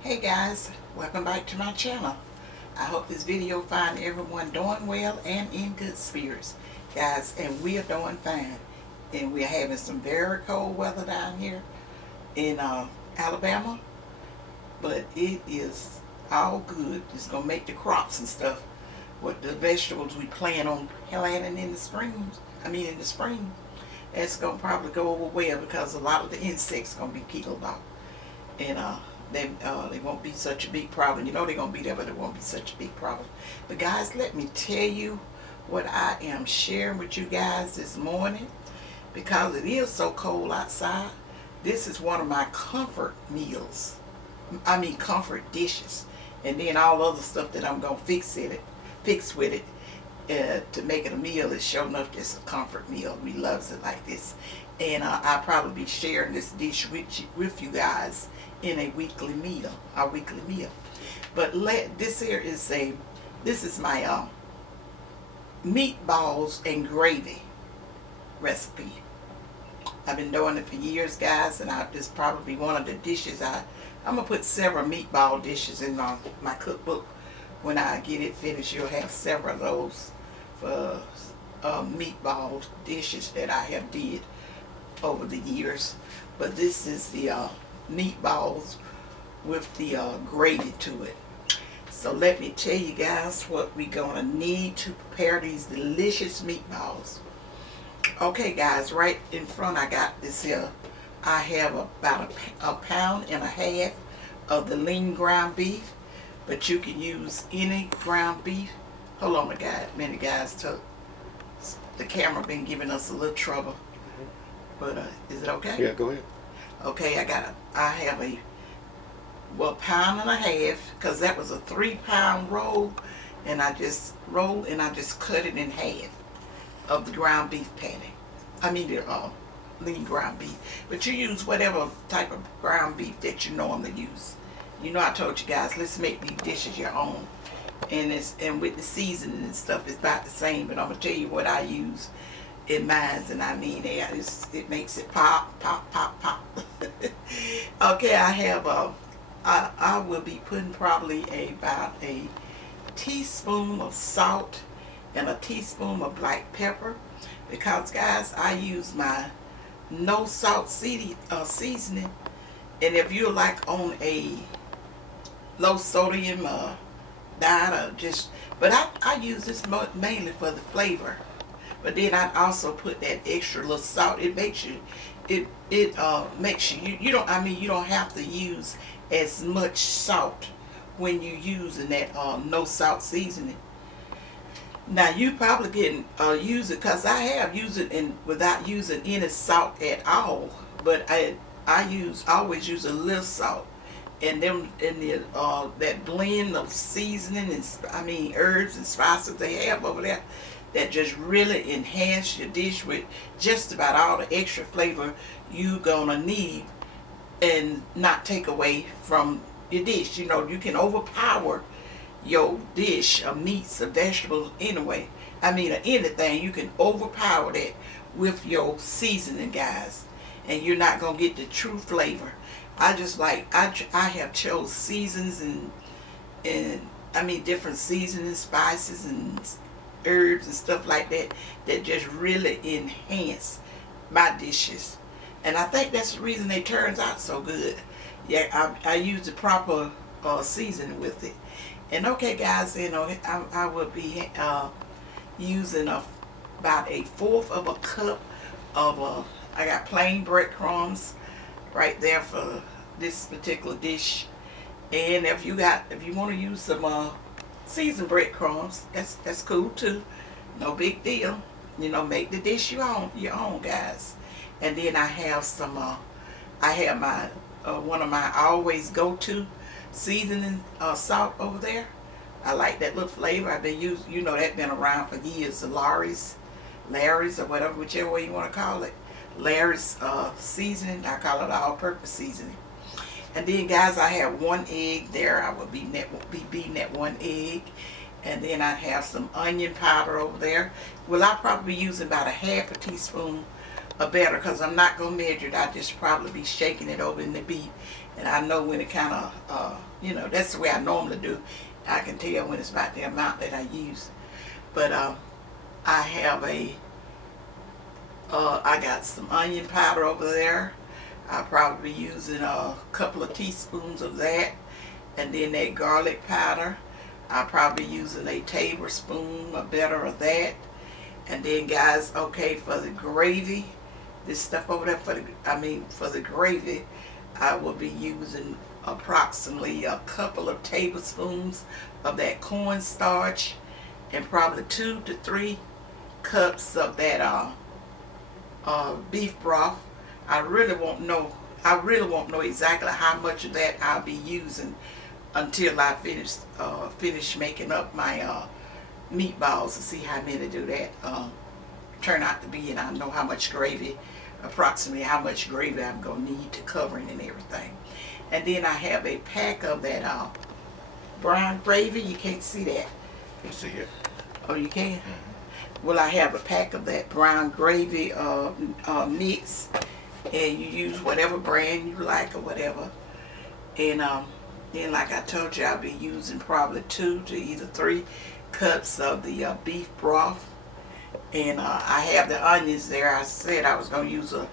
Hey guys, welcome back to my channel. I hope this video find everyone doing well and in good spirits, guys, and we are doing fine. And we're having some very cold weather down here in Alabama, but it is all good. It's gonna make the crops and stuff. What the vegetables we plan on planting in the in the spring, it's gonna probably go over well because a lot of the insects gonna be killed off, and they won't be such a big problem. You know they're gonna be there, but it won't be such a big problem. But guys, let me tell you what I am sharing with you guys this morning, because it is so cold outside. This is one of my comfort meals. Comfort dishes, and then all other stuff that I'm gonna fix with it to make it a meal is sure enough just a comfort meal. We loves it like this, and I'll probably be sharing this dish with you guys in a weekly meal, our weekly meal. But this is my meatballs and gravy recipe. I've been doing it for years, guys, and this probably one of the dishes I'm gonna put several meatball dishes in my cookbook. When I get it finished, you'll have several of those for meatball dishes that I have did over the years. But this is the meatballs with the gravy to it. So let me tell you guys what we're gonna need to prepare these delicious meatballs. Okay guys, right in front I got this here. I have about a pound and a half of the lean ground beef, but you can use any ground beef. Hold on a minute guys, the camera been giving us a little trouble. But is it okay? Yeah, go ahead. Okay, I have a pound and a half, because that was a 3-pound roll, and I just cut it in half of the ground beef patty. The lean ground beef. But you use whatever type of ground beef that you normally use. You know I told you guys, let's make these dishes your own. And with the seasoning and stuff, it's about the same. But I'm gonna tell you what I use in mine, and it makes it pop, pop, pop, pop. Okay, I will be putting probably about a teaspoon of salt and a teaspoon of black pepper, because guys, I use my no salt seasoning. And if you're like on a low sodium diet, but I use this mainly for the flavor. But then I also put that extra little salt. It makes you, you don't have to use as much salt when you're using that no salt seasoning. Now you probably can use it, because I have used it without using any salt at all. But I always use a little salt, and then that blend of seasoning and herbs and spices they have over there, that just really enhance your dish with just about all the extra flavor you gonna need, and not take away from your dish. You know, you can overpower your dish of meats or vegetables anyway. Or anything, you can overpower that with your seasoning, guys, and you're not gonna get the true flavor. I have chose seasons and different seasoning spices and herbs and stuff like that just really enhance my dishes, and I think that's the reason they turns out so good. Yeah, I use the proper seasoning with it. And okay guys, I will be using about a fourth of a cup of I got plain breadcrumbs right there for this particular dish. And if you want to use some seasoned breadcrumbs, that's cool too. No big deal. Make the dish your own, guys. And then I have my one of my always go-to seasoning salt over there. I like that little flavor. I've been using, that's been around for years. The Larry's or whatever, whichever way you want to call it. Larry's seasoning. I call it all-purpose seasoning. And then guys, I have 1 egg there. I will be beating that 1 egg. And then I have some onion powder over there. Well, I'll probably be using about a half a teaspoon of batter, because I'm not going to measure it. I'll just probably be shaking it over in the beef. And I know when it kind of, you know, that's the way I normally do. I can tell when it's about the amount that I use. But I have I got some onion powder over there. I'll probably be using a couple of teaspoons of that. And then that garlic powder, I'll probably be using a tablespoon or better of that. And then guys, okay, for the gravy, this stuff over there, for the gravy, I will be using approximately a couple of tablespoons of that cornstarch and probably 2 to 3 cups of that beef broth. I really won't know exactly how much of that I'll be using until I finish making up my meatballs to see how many do that turn out to be, and I know how much gravy, approximately how much gravy I'm going to need to cover it and everything. And then I have a pack of that brown gravy. You can't see that. You see it. Oh, you can? Well, I have a pack of that brown gravy mix, and you use whatever brand you like or whatever. And then, like I told you, I'll be using probably 2 to either 3 cups of the beef broth. And I have the onions there. I said I was going to use a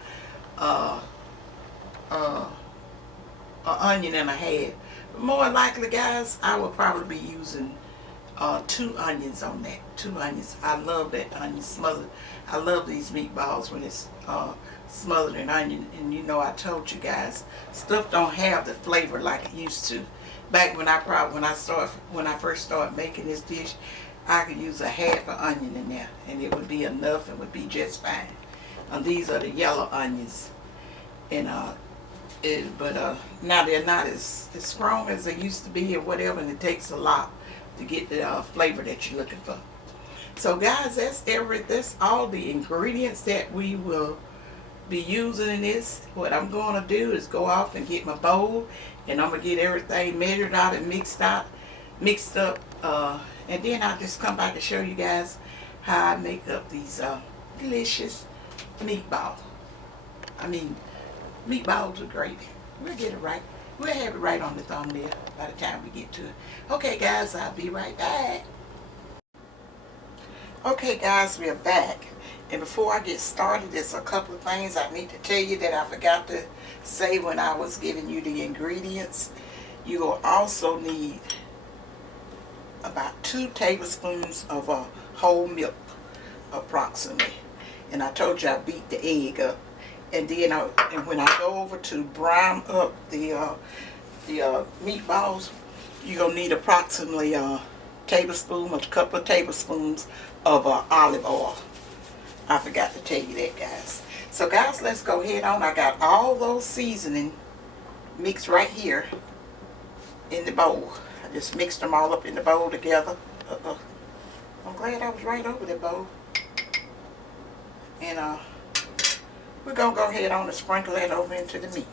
onion and a half. But more likely, guys, I will probably be using 2 onions on that. 2 onions. I love that onion smothered. I love these meatballs when it's smothered in onion. And you know, I told you guys, stuff don't have the flavor like it used to. Back when I first started making this dish, I could use a half an onion in there, and it would be enough and would be just fine. These are the yellow onions, and but now they're not as strong as they used to be or whatever, and it takes a lot to get the flavor that you're looking for. So guys, that's all the ingredients that we will be using in this. What I'm going to do is go off and get my bowl, and I'm going to get everything measured out and mixed up, and then I'll just come back and show you guys how I make up these delicious meatballs. Meatballs with gravy. We'll get it right. We'll have it right on the thumbnail by the time we get to it. Okay guys, I'll be right back. Okay guys, we're back. And before I get started, there's a couple of things I need to tell you that I forgot to say when I was giving you the ingredients. You will also need about 2 tablespoons of whole milk, approximately. And I told you I beat the egg up. And then when I go over to brown up the meatballs, you're going to need approximately a tablespoon or a couple of tablespoons of olive oil. I forgot to tell you that, guys. So guys, let's go ahead on. I got all those seasoning mixed right here in the bowl. I just mixed them all up in the bowl together. I'm glad I was right over the bowl. And we're going to go ahead on and sprinkle that over into the meat.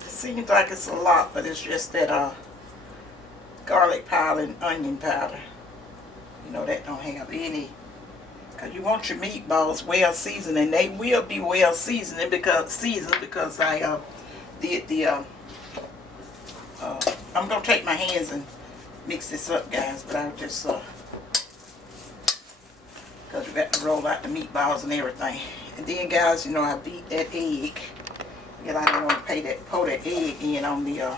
It seems like it's a lot, but it's just that garlic powder and onion powder. You know, that don't have any. Because you want your meatballs well seasoned, and they will be well seasoned because I did the I'm going to take my hands and mix this up, guys, but I'll just because we got to roll out the meatballs and everything. And then, guys, you know, I beat that egg. And I don't want to pour that egg in on the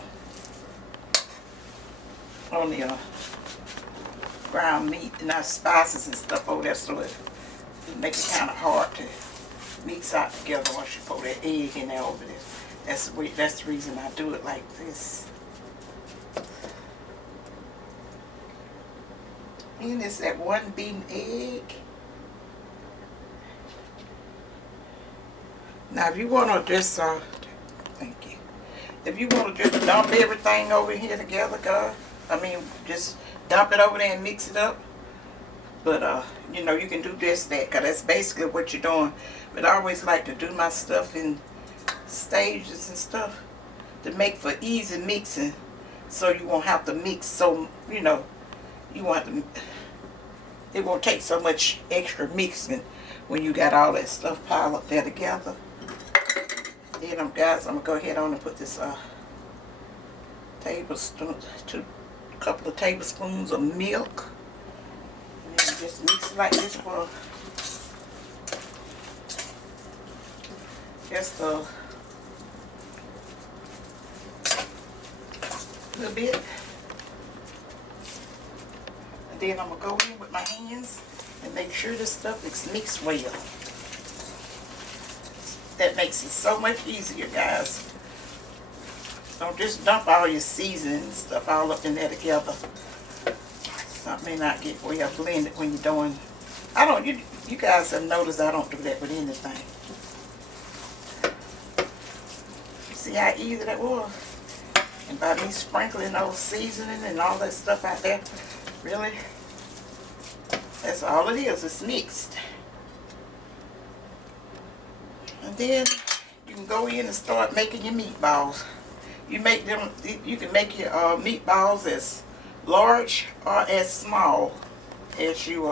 ground meat and our spices and stuff over there, so it makes it kind of hard to mix out together once you pour that egg in there over this. That's the reason I do it like this. And it's that 1 beaten egg. Now, if you want to just, thank you. If you want to just dump everything over here together, just dump it over there and mix it up. But, you know, you can do just that, because that's basically what you're doing. But I always like to do my stuff in stages and stuff to make for easy mixing, so you won't have to mix so, you know, it won't take so much extra mixing when you got all that stuff piled up there together. Then guys, I'm gonna go ahead on and put this couple of tablespoons of milk, and then just mix it like this for just a little bit. And then I'm gonna go in with my hands and make sure this stuff is mixed well. That makes it so much easier, guys. Don't just dump all your seasoning and stuff all up in there together. Something may not get well blended when you're doing. You guys have noticed I don't do that with anything. See how easy that was? And by me sprinkling those seasoning and all that stuff out there, really, that's all it is. It's mixed. And then you can go in and start making your meatballs. You can make your meatballs as large or as small as you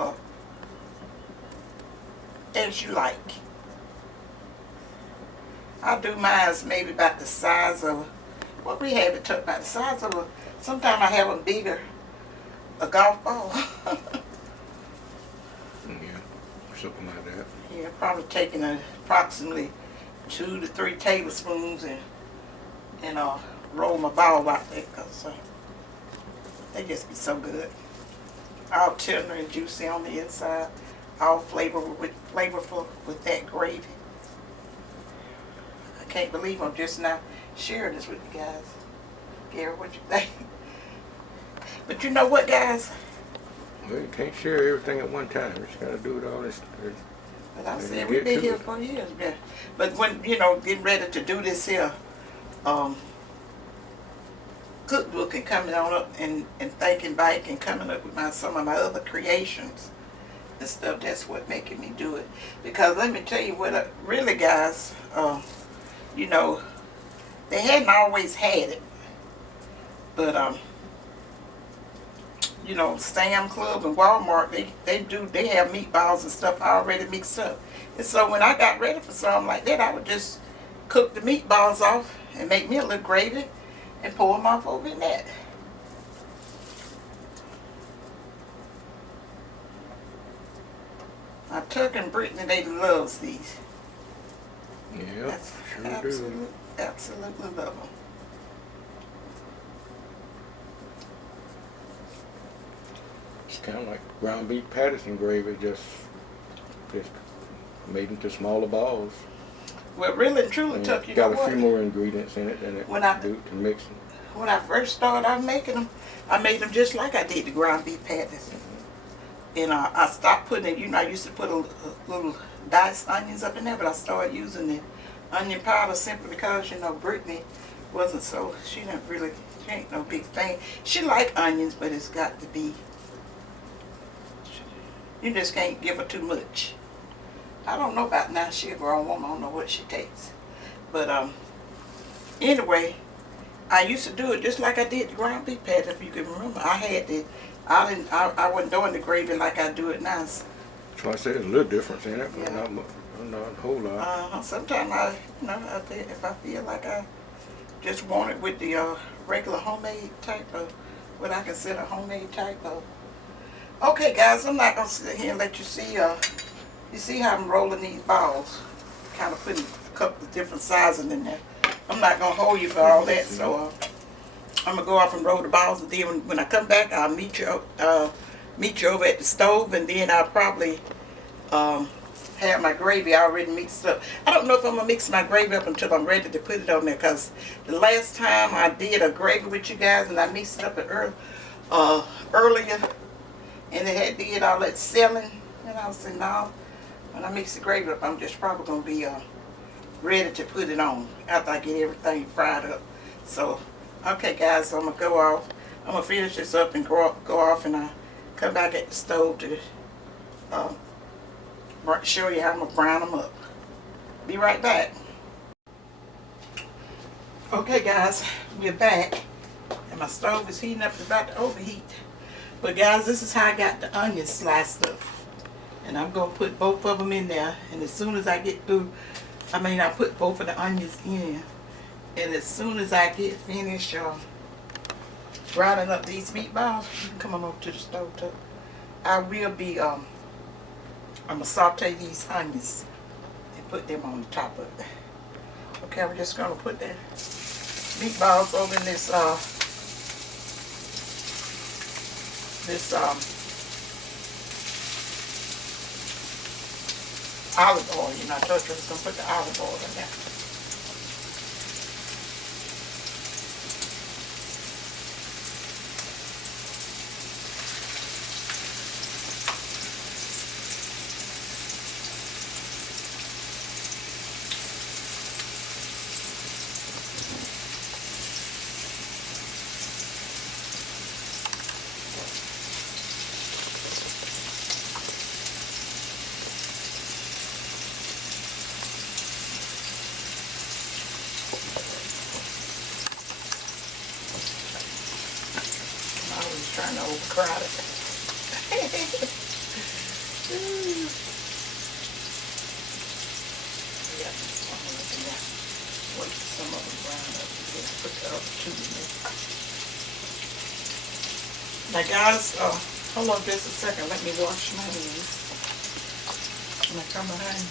like. I do mine maybe about the size of what we have it about the size of sometimes I have a bigger golf ball. Yeah, something like that. Yeah, probably taking approximately 2 to 3 tablespoons and roll my ball out there, because they just be so good. All tender and juicy on the inside, all flavorful with that gravy. I can't believe I'm just now sharing this with you guys. Gary, what you think? But you know what, guys? Well, you can't share everything at one time. You just gotta do it all this. But I said we've been here for years, man. But when getting ready to do this here cookbook and coming on up and thinking back and coming up with some of my other creations and stuff, that's what making me do it. Because let me tell you what, really, guys, they hadn't always had it, but Sam Club and Walmart, they have meatballs and stuff already mixed up. And so when I got ready for something like that, I would just cook the meatballs off and make me a little gravy and pour them off over in that. My Tuck and Brittany, they loves these. Yeah, sure do. Absolutely love them. It's kind of like ground beef patties and gravy, just made into smaller balls. Well, really and truly, Tuck, you got know what? a few more ingredients in it than it do to mix them. When I first started out making them, I made them just like I did the ground beef patties. And I stopped putting it, I used to put a little diced onions up in there, but I started using the onion powder simply because, Brittany wasn't so, she ain't no big fan. She like onions, but it's got to be, you just can't give her too much. I don't know about now, she a grown woman, I don't know what she takes. But anyway, I used to do it just like I did the ground beef patty, if you can remember. I wasn't doing the gravy like I do it now. So I said there's a little difference in it, but not a whole lot. Sometimes if I feel like I just want it with the regular homemade type of, what I consider homemade type of. Okay, guys, I'm not gonna sit here and let you see. You see how I'm rolling these balls, kind of putting a couple of different sizes in there. I'm not gonna hold you for all that, so I'm gonna go off and roll the balls, and then when I come back, I'll meet you over at the stove, and then I'll probably have my gravy already mixed up. I don't know if I'm gonna mix my gravy up until I'm ready to put it on there, because the last time I did a gravy with you guys and I mixed it up earlier, and it had did all that selling, and I was saying, no, when I mix the gravy up, I'm just probably gonna be ready to put it on after I get everything fried up. So, okay, guys, so I'm gonna go off. I'm gonna finish this up and go off, and come back at the stove to show you how I'm gonna brown them up. Be right back. Okay, guys, we're back, and my stove is heating up. It's about to overheat. But guys, this is how I got the onions sliced up. And I'm going to put both of them in there. And as soon as I get through, I put both of the onions in. And as soon as I get finished grinding up these meatballs, you can come on over to the stove too. I will be, I'm going to saute these onions and put them on the top of it. Okay, we're just going to put the meatballs over in this, olive oil. You know, I told you I was going to put the olive oil in there. Trying to overcrowd it. Yeah, wait for some of them brown up and then put the other two in there. Now guys, hold on just a second. Let me wash my hands. I'm gonna come behind you.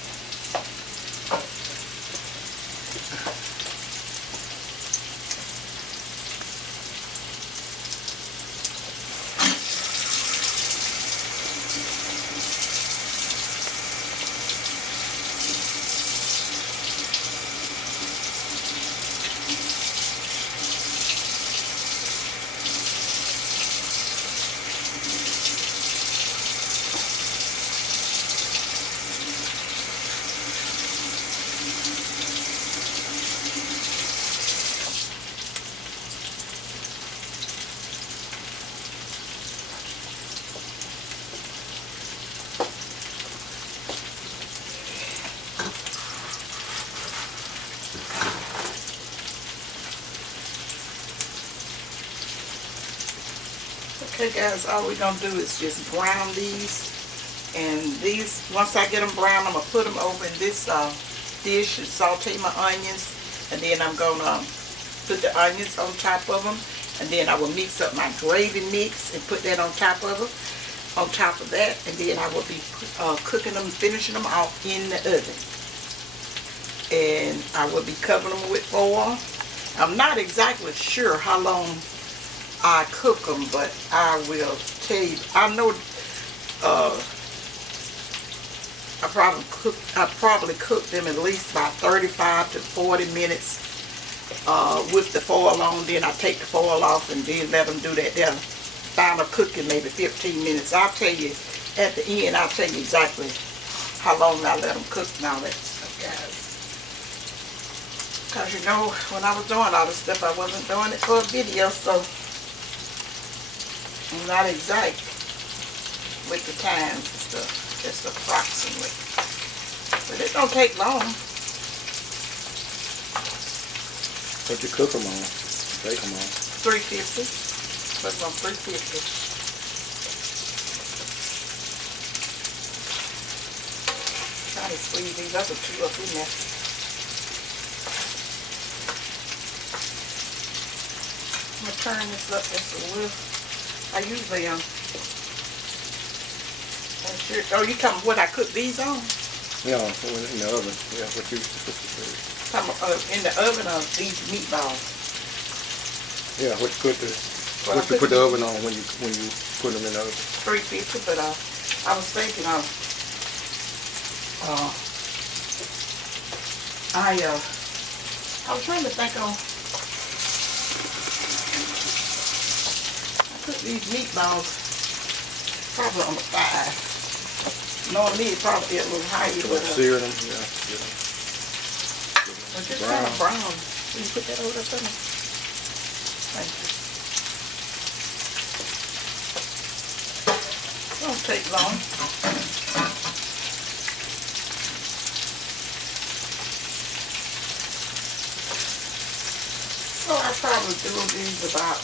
Okay guys, all we're going to do is just brown these. And these, once I get them brown, I'm going to put them over in this dish and saute my onions. And then I'm going to put the onions on top of them. And then I will mix up my gravy mix and put that on top of it. On top of that. And then I will be cooking them, finishing them off in the oven. And I will be covering them with foil. I'm not exactly sure how long I cook them, but I will tell you. I know I probably cook them at least about 35 to 40 minutes with the foil on. Then I take the foil off and then let them do that. Their final cooking maybe 15 minutes. I'll tell you at the end. I'll tell you exactly how long I let them cook and all that stuff, guys. Because you know, when I was doing all this stuff, I wasn't doing it for a video, so I'm not exact with the times and stuff, just approximately. But it don't take long. What you cook them on? Bake them on? 350. Put them on 350. Try to squeeze these other two up in there. I'm going to turn this up just a little. I usually, oh, you talking what I cook these on? Yeah, in the oven. Yeah, what you In the oven of these meatballs. Yeah, what you put the oven on when you put them in the oven? 350, but I was thinking of I was trying to think on. Put these meatballs probably on the 5. Knowing me, probably a little higher. Sear them, yeah. Well, just kind of brown. Can you put that over there for me? Thank you. It won't take long. So I probably do these about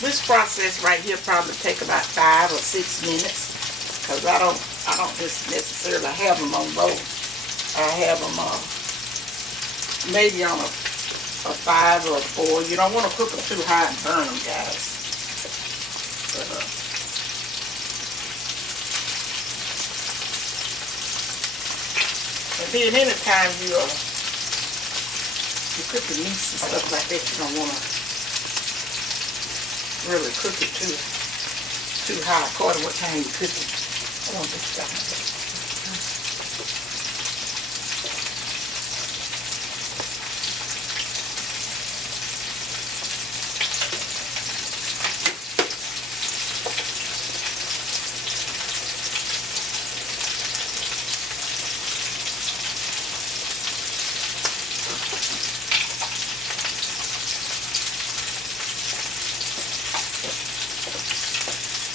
This process right here probably take about 5 or 6 minutes, because I don't just necessarily have them on low. I have them maybe on a 5 or a 4. You don't want to cook them too high and burn them, guys. But, and then anytime you cook the meats and stuff like that, you don't want to really cook it too high according to what time you cook it. Hold on, just a second.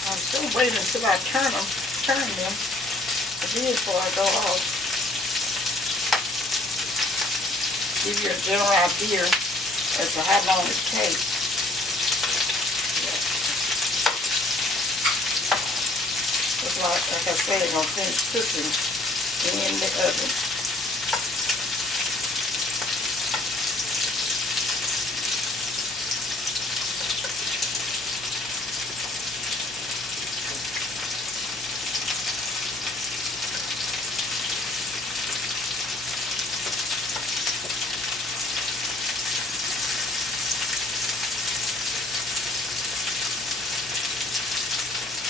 I'm still waiting until I turn them again before I go off. Give you a general idea as to how long it takes. Just like I said, I'm gonna finish cooking in the oven.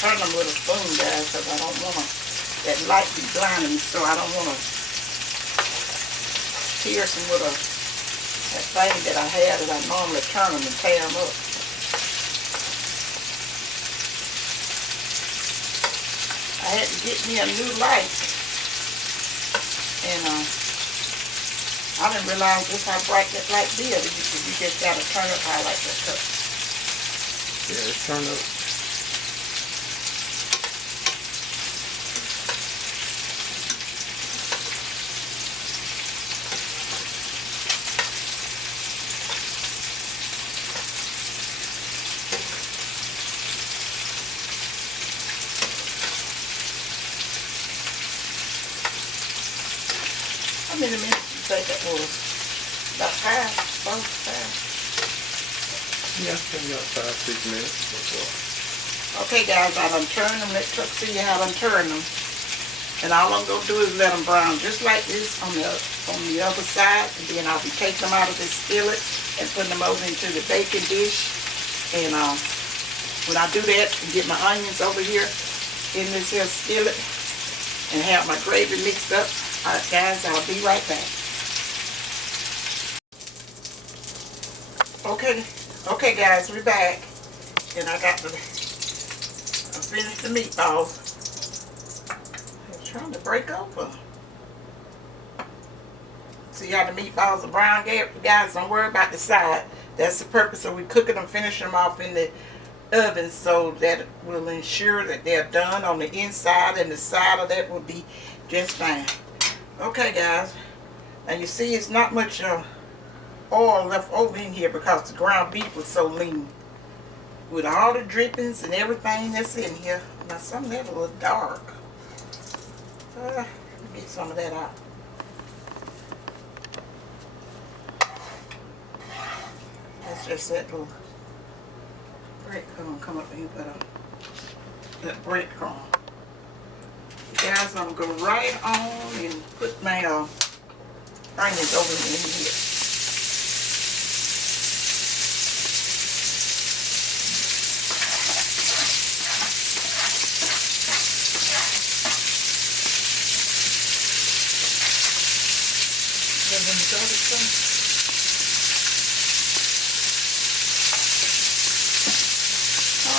Turn them with a spoon, guys, because I don't want that light be blinding me, so I don't want to pierce them with that thing that I have that I normally turn them and tear them up. I had to get me a new light, and I didn't realize just how bright that light is. You just got to turn it high like that. Yeah, it's turned up. How many minutes did you think that was? About 5, 4, 5. Yeah, it's been about 5, 6 minutes or so. Okay, guys, I done turned them. Let's see how I done turned them. And all I'm gonna do is let them brown just like this on the other side, and then I'll be taking them out of this skillet and putting them over into the baking dish. And when I do that, and get my onions over here in this here skillet and have my gravy mixed up. Alright, guys, I'll be right back. Okay, guys, we're back, and I finished the meatballs. I'm trying to break open. See how the meatballs are brown, guys? Don't worry about the side. That's the purpose of we cooking them, finishing them off in the oven, so that will ensure that they're done on the inside, and the side of that will be just fine. Okay, guys, and you see it's not much oil left over in here because the ground beef was so lean. With all the drippings and everything that's in here. Now some of that a little dark. Let me get some of that out. That's just that little breadcrumb. Come up here, that breadcrumb. Guys, I'm going to go right on and put my onions over in here.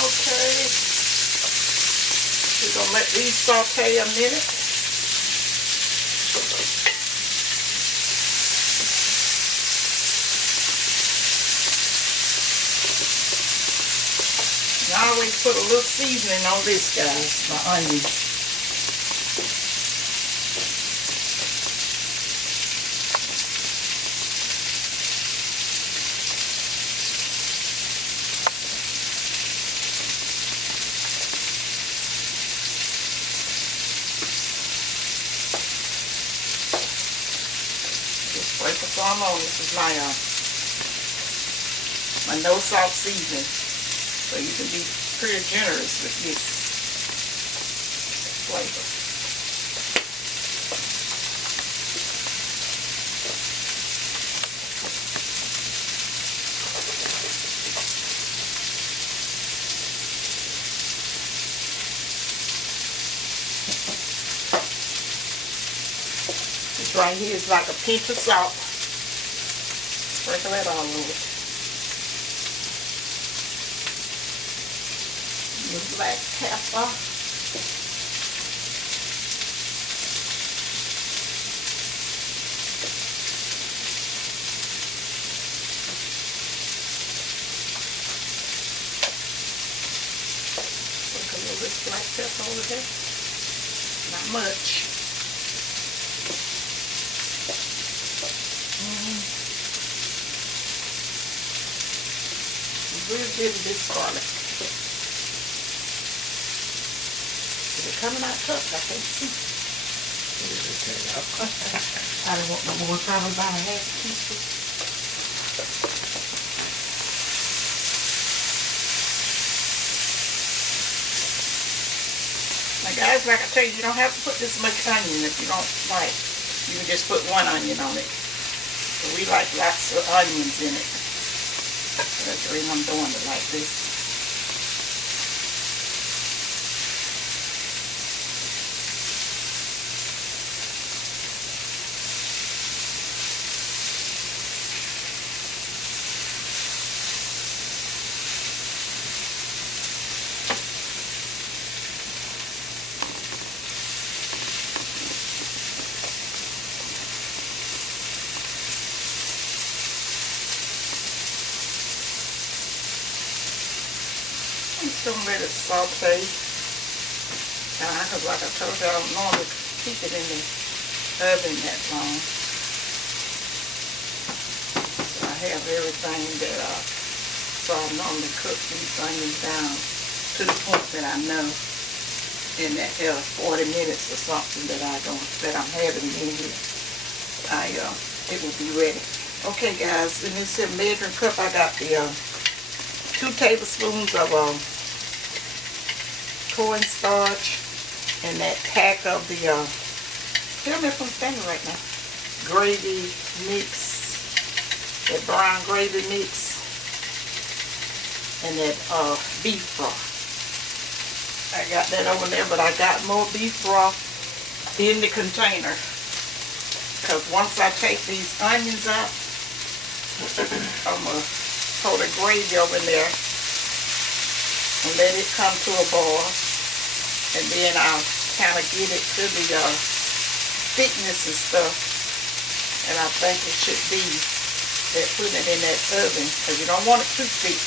Okay. We're going to let these saute a minute. And I always put a little seasoning on this, guys, my onions. Sprinkle some on. This is my no salt seasoning. So you can be pretty generous with this flavor. This right here is like a pinch of salt. Sprinkle that all over it. The black pepper. Sprinkle a little bit of black pepper over there. Not much. Real good with this garlic. Is it coming out cooked? I can't see. It came out. I don't want no more. Probably about a half teaspoon. Now guys, like I tell you, you don't have to put this much onion if you don't like. You can just put one onion on it. But we like lots of onions in it. That's the reason I'm doing it like this. I'm still ready to saute. Because like I told you, I don't normally keep it in the oven that long. So I have everything that so I normally cook these onions down to the point that I know in that 40 minutes or something that I'm having in here, it will be ready. Okay guys, in this measuring cup I got the 2 tablespoons of cornstarch and that pack of the tell me if I'm standing right now, gravy mix, that brown gravy mix, and that beef broth. I got that over there, but I got more beef broth in the container because once I take these onions out, I'm going to pour the gravy over in there and let it come to a boil, and then I'll kind of get it to the thickness and stuff, and I think it should be that putting it in that oven, because you don't want it too thick.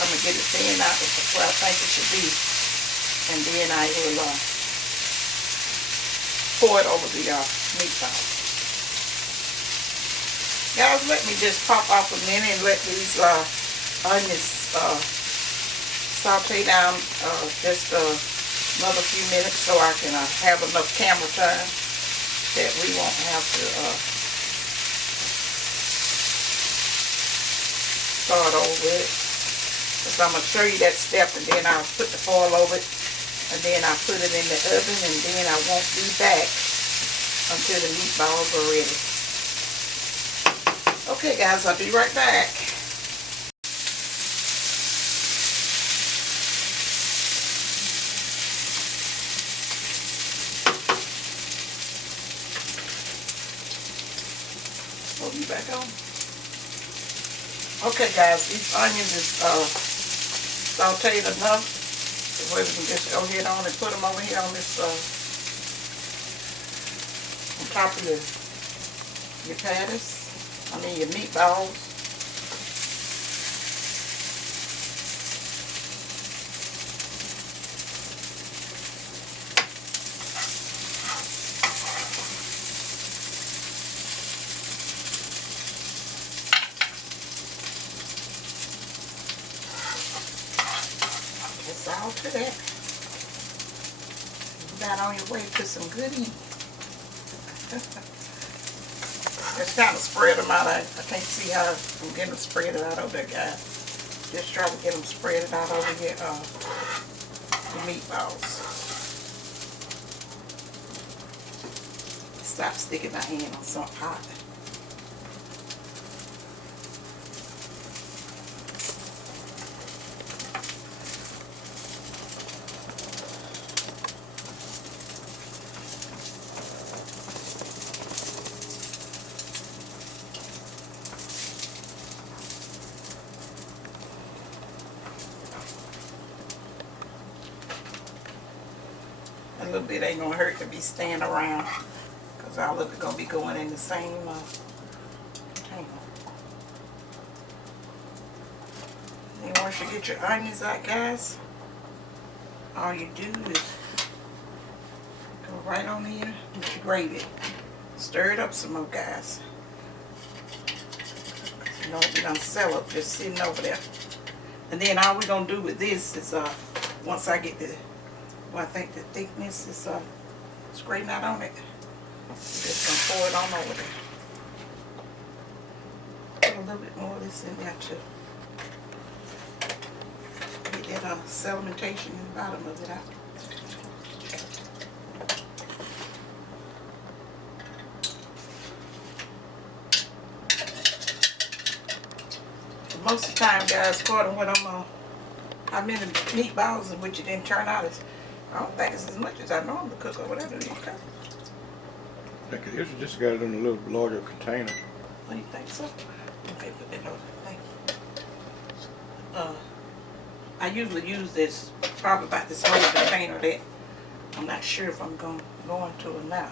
I'm going to get it thin out to where I think it should be, and then I will pour it over the meatballs. Guys, let me just pop off a minute and let these onions saute down just another few minutes so I can have enough camera time that we won't have to start over it. So I'm going to show you that step, and then I'll put the foil over it, and then I'll put it in the oven, and then I won't be back until the meatballs are ready. Okay guys, I'll be right back. Be back on. Okay guys, these onions is sauteed enough so we can just go ahead on and put them over here on this on top of your patties. I mean your meatballs. All to that. You got on your way to some good eating. Just kind of spread them out. I can't see how I'm getting them spread out over there, guys. Just try to get them spread out over here, the meatballs. Stop sticking my hand on something hot. A little bit ain't gonna hurt to be staying around, because all of it gonna be going in the same container. Then once you get your onions out, guys, all you do is go right on here with your gravy. Stir it up some more, guys. You know, we're gonna sell it just sitting over there. And then all we're gonna do with this is once I get the, well, I think the thickness is straighten out on it. I'm just gonna pour it on over there. Put a little bit more of this in there too. Get that sedimentation in the bottom of it out. Most of the time, guys, according to what how many meatballs in which it didn't turn out, I don't think it's as much as I normally cook or whatever it is. I think it is. Just got it in a little larger container. What do you think so? Okay, put that over. Thank you. I usually use this probably about this whole container that I'm not sure if I'm going to go into it now.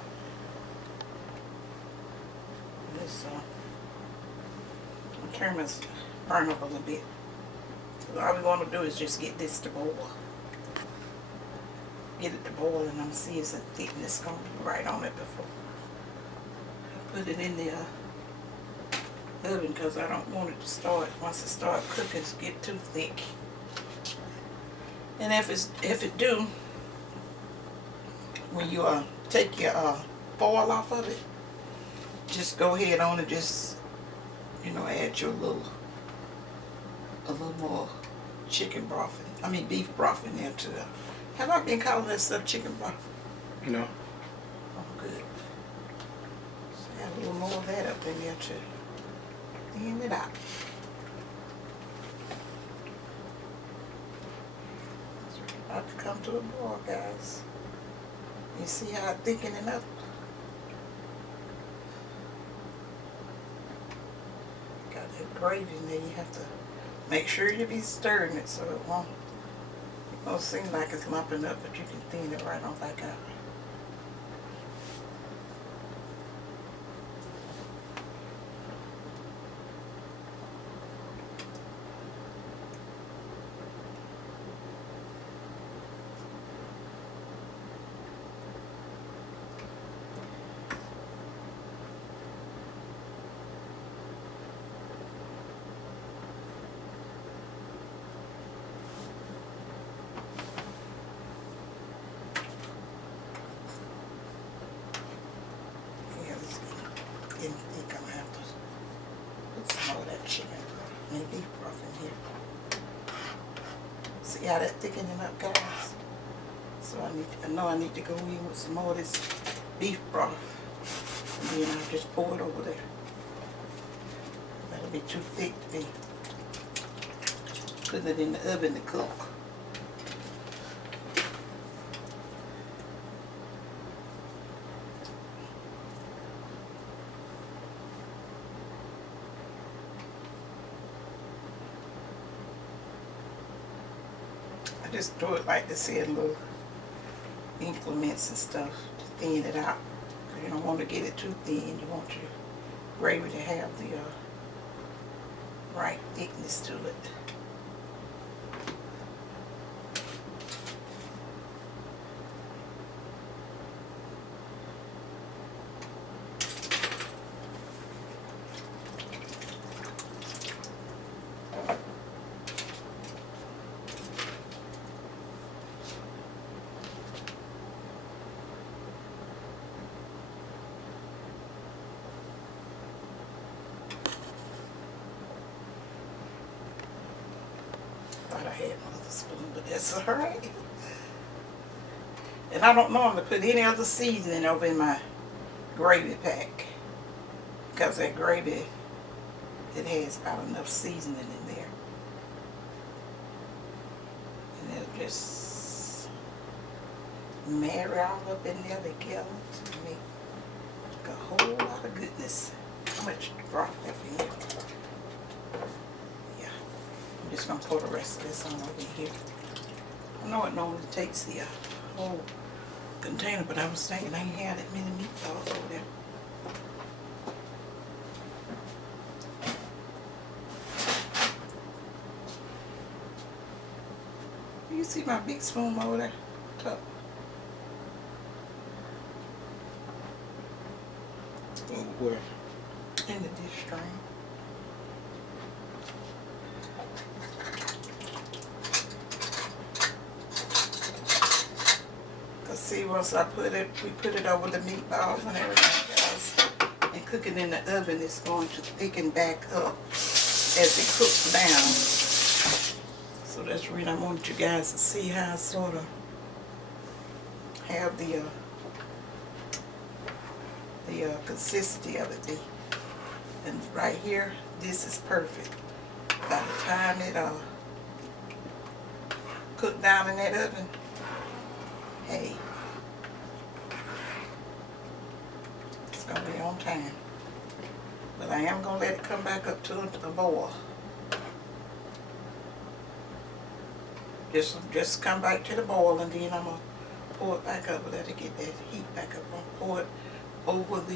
This my camera's burn up a little bit. So all we want to do is just get this to boil. Get it to boil, and I'm see if the thickness going to be right on it before I put it in the oven, because I don't want it to start, once it starts cooking, to get too thick. And if it do, when you take your foil off of it, just go ahead on and just, you know, add your a little more chicken broth, beef broth in there too. Have I been calling that stuff chicken broth? No. Oh, good. So add a little more of that up in there too. Thin it out. It's about to come to a boil, guys. You see how it's thickening up? Got that gravy in there. You have to make sure you be stirring it so it won't seem like it's lumping up, but you can thin it right on back out. I think I'm going to have to put some more of that chicken and beef broth in here. See how that's thickening up, guys? So I know I need to go in with some more of this beef broth. And then I'll just pour it over there. That'll be too thick to be putting it in the oven to cook. I just do it like this here, little increments and stuff to thin it out. You don't want to get it too thin. You want your gravy to have the right thickness to it. I had another spoon, but that's alright. And I don't normally put any other seasoning over in my gravy pack, because that gravy, it has about enough seasoning in there. And it'll just marry all up in there together to make a whole lot of goodness. How much broth left in here? Yeah. I'm just going to pour the rest of this on over here. I know it normally takes the whole container, but I was thinking I ain't had that many meatballs over there. You see my big spoon over there? Top. Where? In the dish drain. Cause see, once I put it, we put it over the meatballs and everything else, and cook it in the oven, it's going to thicken back up as it cooks down. So that's really, I want you guys to see how I sort of have the consistency of it be. And right here, this is perfect. By the time it cooked down in that oven, hey, it's gonna be on time. But I am gonna let it come back up to a boil. Just come back to the boil, and then I'm gonna pour it back up. Let it get that heat back up. I'm gonna pour it over the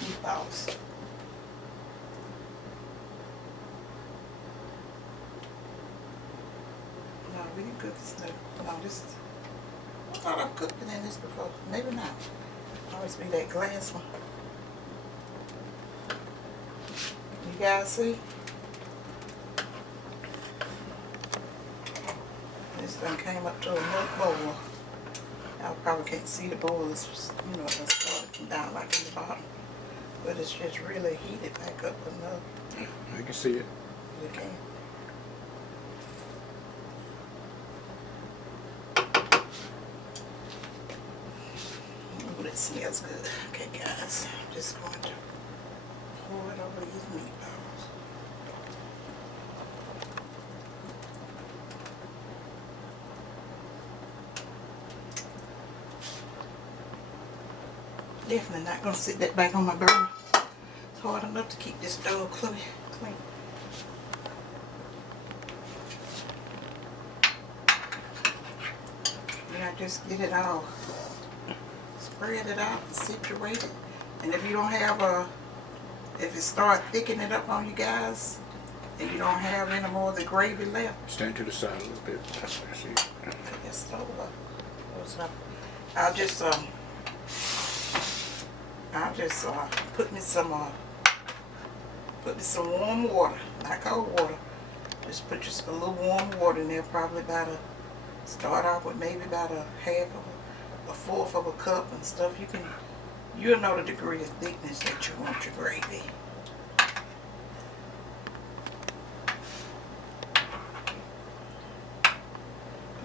meatballs. No, we didn't cook this stuff. No, this is, I thought I've cooked it in this before. Maybe not. Always be that glass one. You guys see? This thing came up to enough boil. Y'all probably can't see the boil. It's, you know, it's starting down like in the bottom. But it's just really heated back up enough. I can see it. You can. Oh, it smells good. Okay, guys. I'm just going to pour it over these meatballs. Definitely not going to sit that back on my burner. It's hard enough to keep this stove clean. Yeah, just get it all. Spread it out and situate it. And if you don't have if it start thickening up on you guys, and you don't have any more of the gravy left, Stand to the side a little bit. That's it. put that stove up. I'll just put me some warm water, not cold water. Just put just a little warm water in there, probably start off with maybe about a fourth of a cup and stuff. You'll know the degree of thickness that you want your gravy.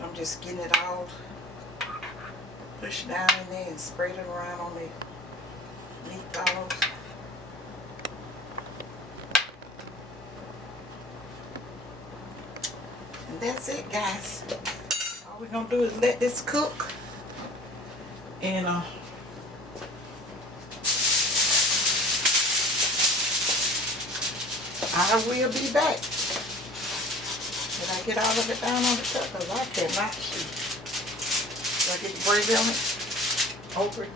I'm just getting it all pushed down in there and spread it around on the meatballs. And that's it, guys. All we're gonna do is let this cook, and I will be back when I get all of it down on the top, because I cannot see. Do I get the gravy on it? Over it?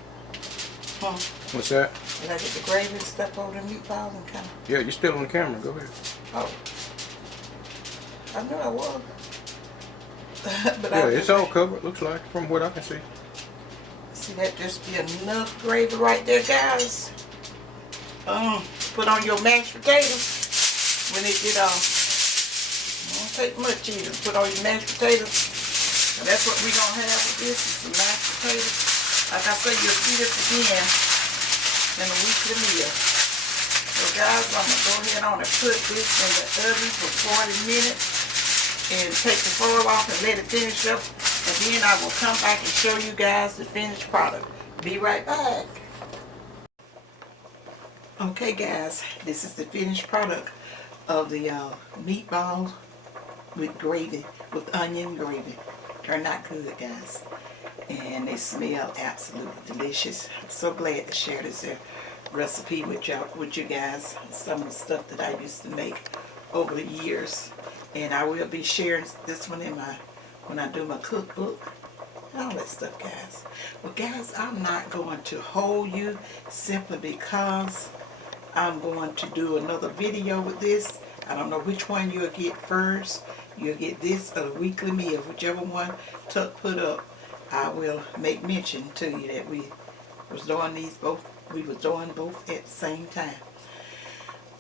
Huh? What's that? Did I get the gravy and stuff over the meatballs and kind of... Yeah, you're still on camera. Go ahead. Oh. I knew I was. But Yeah, it's all covered. Looks like, from what I can see. See, that just be enough gravy right there, guys. Put on your mashed potatoes when it get on. Don't take much either. Put on your mashed potatoes. And that's what we're gonna have with this, is some mashed potatoes. Like I say, you'll see this again in a weekly meal. So guys, I'm going to go ahead on and put this in the oven for 40 minutes and take the foil off and let it finish up. And then I will come back and show you guys the finished product. Be right back. Okay guys, this is the finished product of the meatballs with gravy, with onion gravy. Turned out good, guys. And they smell absolutely delicious. I'm so glad to share this recipe with you guys. Some of the stuff that I used to make over the years. And I will be sharing this one in when I do my cookbook. All that stuff, guys. Well, guys, I'm not going to hold you simply because I'm going to do another video with this. I don't know which one you'll get first. You'll get this or the weekly meal, whichever one Tuck put up. I will make mention to you that we was doing these both. We was doing both at the same time.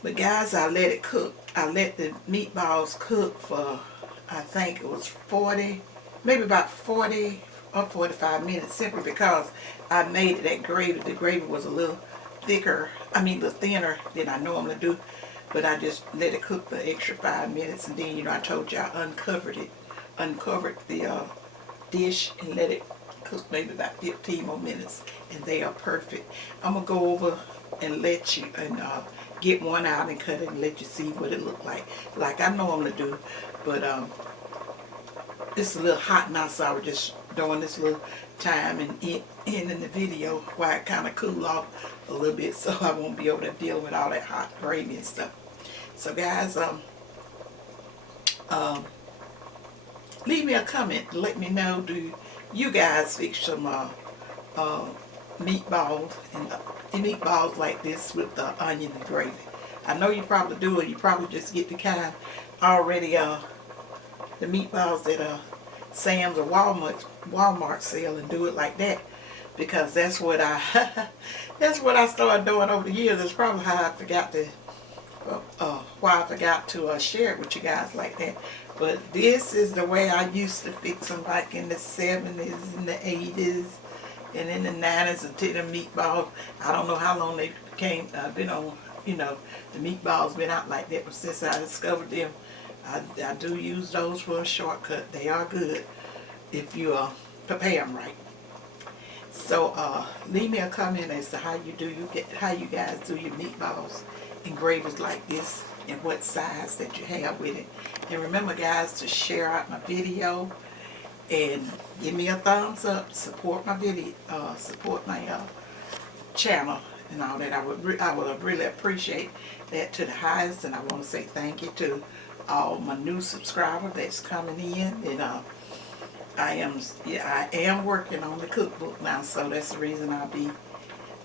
But guys, I let it cook. I let the meatballs cook for, I think it was 40, maybe about 40 or 45 minutes, simply because I made that gravy. The gravy was a little thicker, a little thinner than I normally do. But I just let it cook the extra 5 minutes, and then, I told you I uncovered the dish and let it cook maybe about 15 more minutes, and they are perfect. I'm gonna go over and let you get one out and cut it and let you see what it looked like I normally do. But it's a little hot now, so I was just doing this little time and ending the video while it kind of cool off a little bit, so I won't be able to deal with all that hot gravy and stuff. So guys, leave me a comment to let me know, do you guys fix some meatballs and meatballs like this with the onion and gravy? I know you probably do, or you probably just get the kind already the meatballs that Sam's or Walmart sell and do it like that, because that's what I that's what I started doing over the years. It's probably how I forgot to share it with you guys like that. But this is the way I used to fix them, like in the 70s and the 80s and in the 90s, until the meatballs. I don't know how long they been on, the meatballs been out like that, but since I discovered them, I do use those for a shortcut. They are good if you prepare them right. So leave me a comment as to how you guys do your meatballs and gravies like this, and what size that you have with it. And remember, guys, to share out my video and give me a thumbs up. Support my video, support my channel and all that. I would really appreciate that to the highest. And I want to say thank you to all my new subscribers that's coming in. And I am working on the cookbook now, so that's the reason I'll be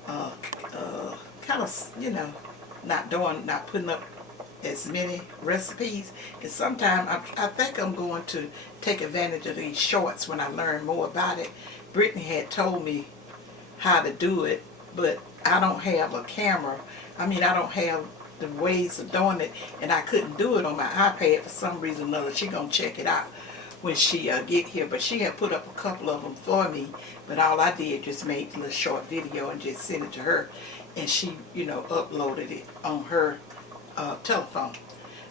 kind of not putting up as many recipes. And sometimes I think I'm going to take advantage of these shorts when I learn more about it. Brittany had told me how to do it, but I don't have a camera. I don't have the ways of doing it, and I couldn't do it on my iPad for some reason or another. She gonna check it out when she get here, but she had put up a couple of them for me, but all I did just make a little short video and just sent it to her, and she uploaded it on her telephone.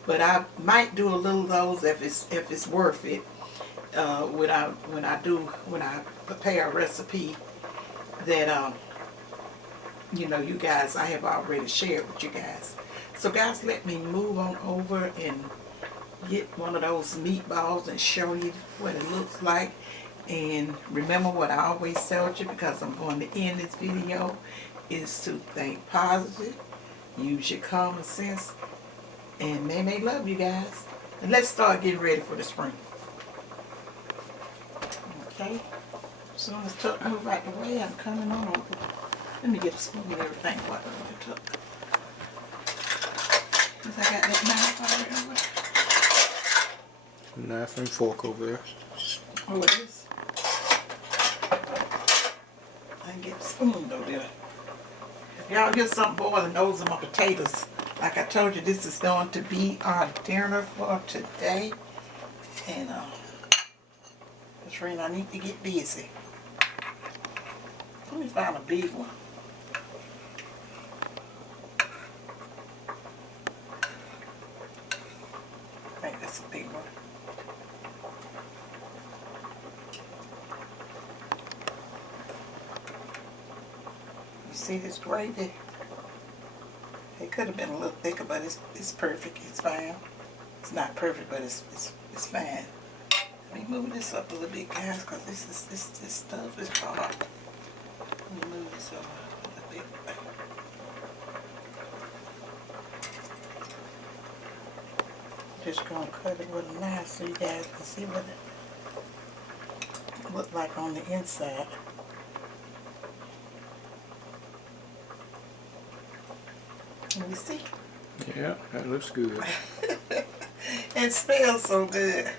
But I might do a little of those if it's worth it, when I prepare a recipe that you guys, I have already shared with you guys. So guys, let me move on over and get one of those meatballs and show you what it looks like. And remember what I always tell you, because I'm going to end this video, is to think positive, use your common sense, and may love you guys. And let's start getting ready for the spring. Okay, as soon as Tuck move out the way, I'm coming on over. Let me get a spoon and everything while I'm Tuck. Since I got that knife already over. Knife and fork over there. Oh, it is? I can get the spoon though there. If y'all hear something boiling, those are my potatoes. Like I told you, this is going to be our dinner for today. And Katrina, I need to get busy. Let me find a big one. see this gravy? It could have been a little thicker, but it's perfect. It's fine. It's not perfect, but it's fine. Let me move this up a little bit, guys, because this stuff is hard. Let me move this over a little bit. Just gonna cut it with a knife so you guys can see what it looks like on the inside. Let me see. Yeah, that looks good. It smells so good.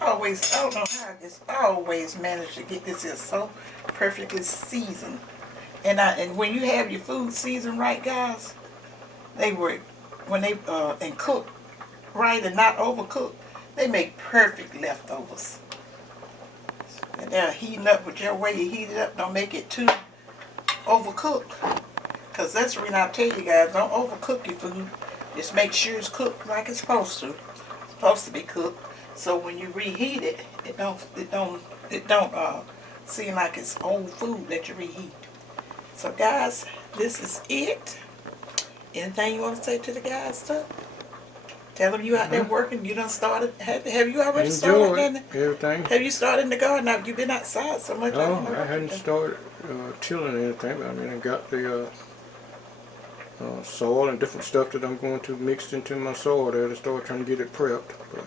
I don't know how I just always manage to get this here so perfectly seasoned. And when you have your food seasoned right, guys, when they and cook right and not overcooked, they make perfect leftovers. And they're heating up with your way you heat it up. Don't make it too overcooked. Because that's the reason I tell you guys, don't overcook your food. Just make sure it's cooked like it's supposed to. It's supposed to be cooked. So when you reheat it, it don't seem like it's old food that you reheat. So guys, this is it. Anything you want to say to the guys, stuff? Tell them you out there working. You done started. Have you already started? Everything. Have you started in the garden? Have you been outside so much? No, I hadn't started tilling anything. But I mean, I got the soil and different stuff that I'm going to mix into my soil there to start trying to get it prepped. But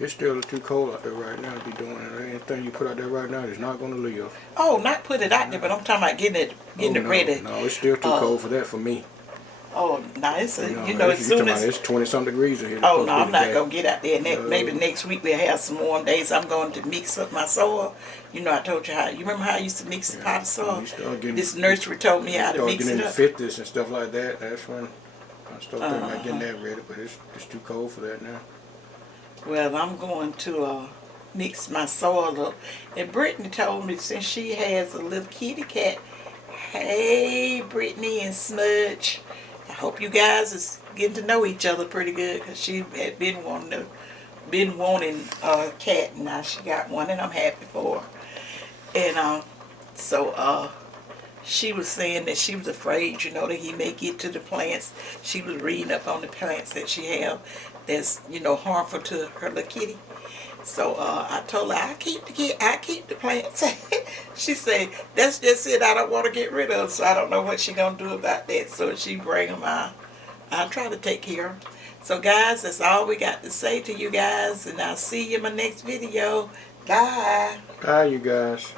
it's still too cold out there right now to be doing it. Anything you put out there right now is not going to live. Oh, not put it out there, but I'm talking about getting it ready. No, it's still too cold for that for me. Oh, nice. As it's soon as it's 20-some degrees here. Oh no, I'm not gonna get out there. Maybe next week we'll have some warm days. I'm going to mix up my soil. You know, I told you how. You remember how I used to mix the pot of soil? This nursery told me how to mix it up. Fit this and stuff like that. That's when I started thinking about getting that ready. But it's too cold for that now. Well, I'm going to mix my soil up. And Brittany told me since she has a little kitty cat. Hey, Brittany and Smudge. I hope you guys is getting to know each other pretty good, because she had been wanting a cat, and now she got one, and I'm happy for her. And so she was saying that she was afraid, that he may get to the plants. She was reading up on the plants that she have that's harmful to her little kitty. So I told her I keep the plants. She said that's just it. I don't want to get rid of them, so I don't know what she's gonna do about that. So she bring them out. I'll try to take care of them. So guys, that's all we got to say to you guys, and I'll see you in my next video. Bye. Bye, you guys.